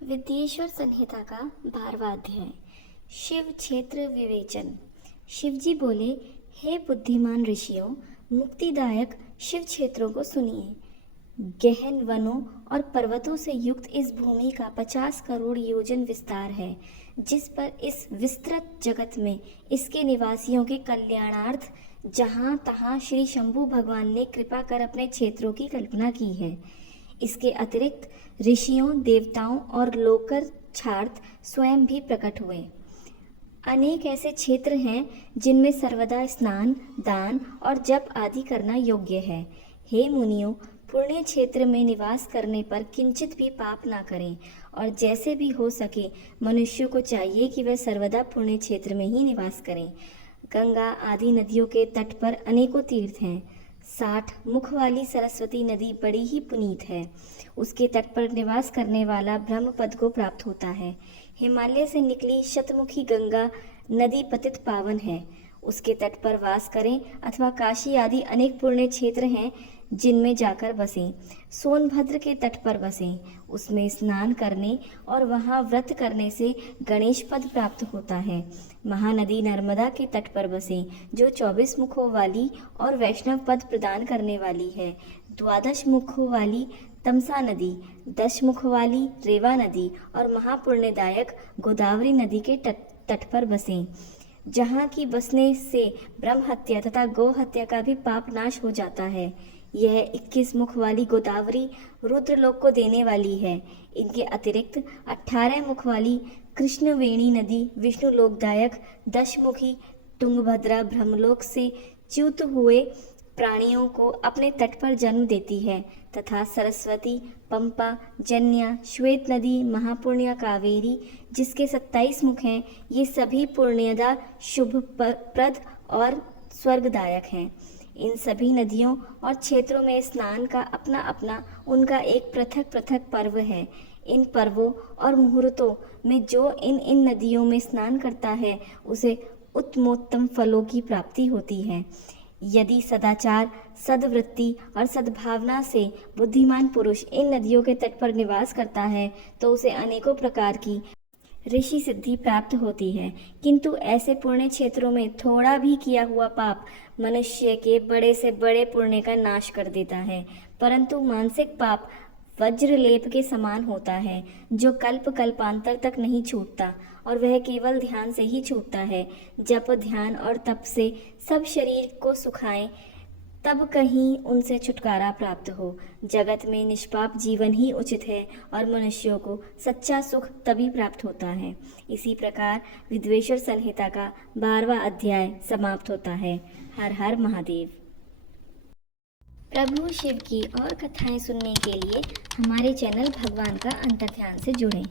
विद्येश्वर संहिता का 12वां अध्याय। शिव क्षेत्र विवेचन। शिवजी बोले, हे बुद्धिमान ऋषियों, मुक्तिदायक शिव क्षेत्रों को सुनिए। गहन वनों और पर्वतों से युक्त इस भूमि का 50 करोड़ योजन विस्तार है, जिस पर इस विस्तृत जगत में इसके निवासियों के कल्याणार्थ जहाँ तहाँ श्री शंभु भगवान ने कृपा कर अपने क्षेत्रों की कल्पना की है। इसके अतिरिक्त ऋषियों, देवताओं और लोकरक्षार्थ स्वयं भी प्रकट हुए। अनेक ऐसे क्षेत्र हैं जिनमें सर्वदा स्नान, दान और जप आदि करना योग्य है। हे मुनियों, पुण्य क्षेत्र में निवास करने पर किंचित भी पाप ना करें, और जैसे भी हो सके मनुष्यों को चाहिए कि वह सर्वदा पुण्य क्षेत्र में ही निवास करें। गंगा आदि नदियों के तट पर अनेकों तीर्थ हैं। 60 मुख वाली सरस्वती नदी बड़ी ही पुनीत है। उसके तट पर निवास करने वाला ब्रह्म पद को प्राप्त होता है। हिमालय से निकली शतमुखी गंगा नदी पतित पावन है। उसके तट पर वास करें, अथवा काशी आदि अनेक पुण्य क्षेत्र हैं जिनमें जाकर बसें। सोनभद्र के तट पर बसें, उसमें स्नान करने और वहाँ व्रत करने से गणेश पद प्राप्त होता है। महानदी नर्मदा के तट पर बसें, जो 24 मुखों वाली और वैष्णव पद प्रदान करने वाली है। 12 मुखों वाली तमसा नदी, 10 मुख वाली रेवा नदी और महापुण्यदायक गोदावरी नदी के तट पर बसें, जहाँ की बसने से ब्रह्म हत्या तथा गौ हत्या का भी पाप नाश हो जाता है। यह 21 मुख वाली गोदावरी रुद्रलोक को देने वाली है। इनके अतिरिक्त 18 मुख वाली कृष्णवेणी नदी विष्णु लोकदायक 10 मुखी तुंगभद्रा ब्रह्मलोक से च्युत हुए प्राणियों को अपने तट पर जन्म देती है, तथा सरस्वती, पंपा, जन्या, श्वेत नदी, महापुण्य कावेरी, जिसके 27 मुख हैं, ये सभी पुण्यदा, शुभ प्रद और स्वर्गदायक हैं। इन सभी नदियों और क्षेत्रों में स्नान का अपना अपना उनका एक पृथक पृथक पर्व है। इन पर्वों और मुहूर्तों में जो इन नदियों में स्नान करता है, उसे उत्तमोत्तम फलों की प्राप्ति होती है। यदि सदाचार, सद्वृत्ति और सद्भावना से बुद्धिमान पुरुष इन नदियों के तट पर निवास करता है, तो उसे अनेकों प्रकार की ऋषि सिद्धि प्राप्त होती है। किंतु ऐसे पुण्य क्षेत्रों में थोड़ा भी किया हुआ पाप मनुष्य के बड़े से बड़े पुण्य का नाश कर देता है, परंतु मानसिक पाप वज्रलेप के समान होता है, जो कल्प कल्पांतर तक नहीं छूटता, और वह केवल ध्यान से ही छूटता है। जप, ध्यान और तप से सब शरीर को सुखाएं, तब कहीं उनसे छुटकारा प्राप्त हो। जगत में निष्पाप जीवन ही उचित है, और मनुष्यों को सच्चा सुख तभी प्राप्त होता है। इसी प्रकार विद्येश्वर संहिता का 12वां अध्याय समाप्त होता है। हर हर महादेव। प्रभु शिव की और कथाएं सुनने के लिए हमारे चैनल भगवान का अंतर्ध्यान से जुड़ें।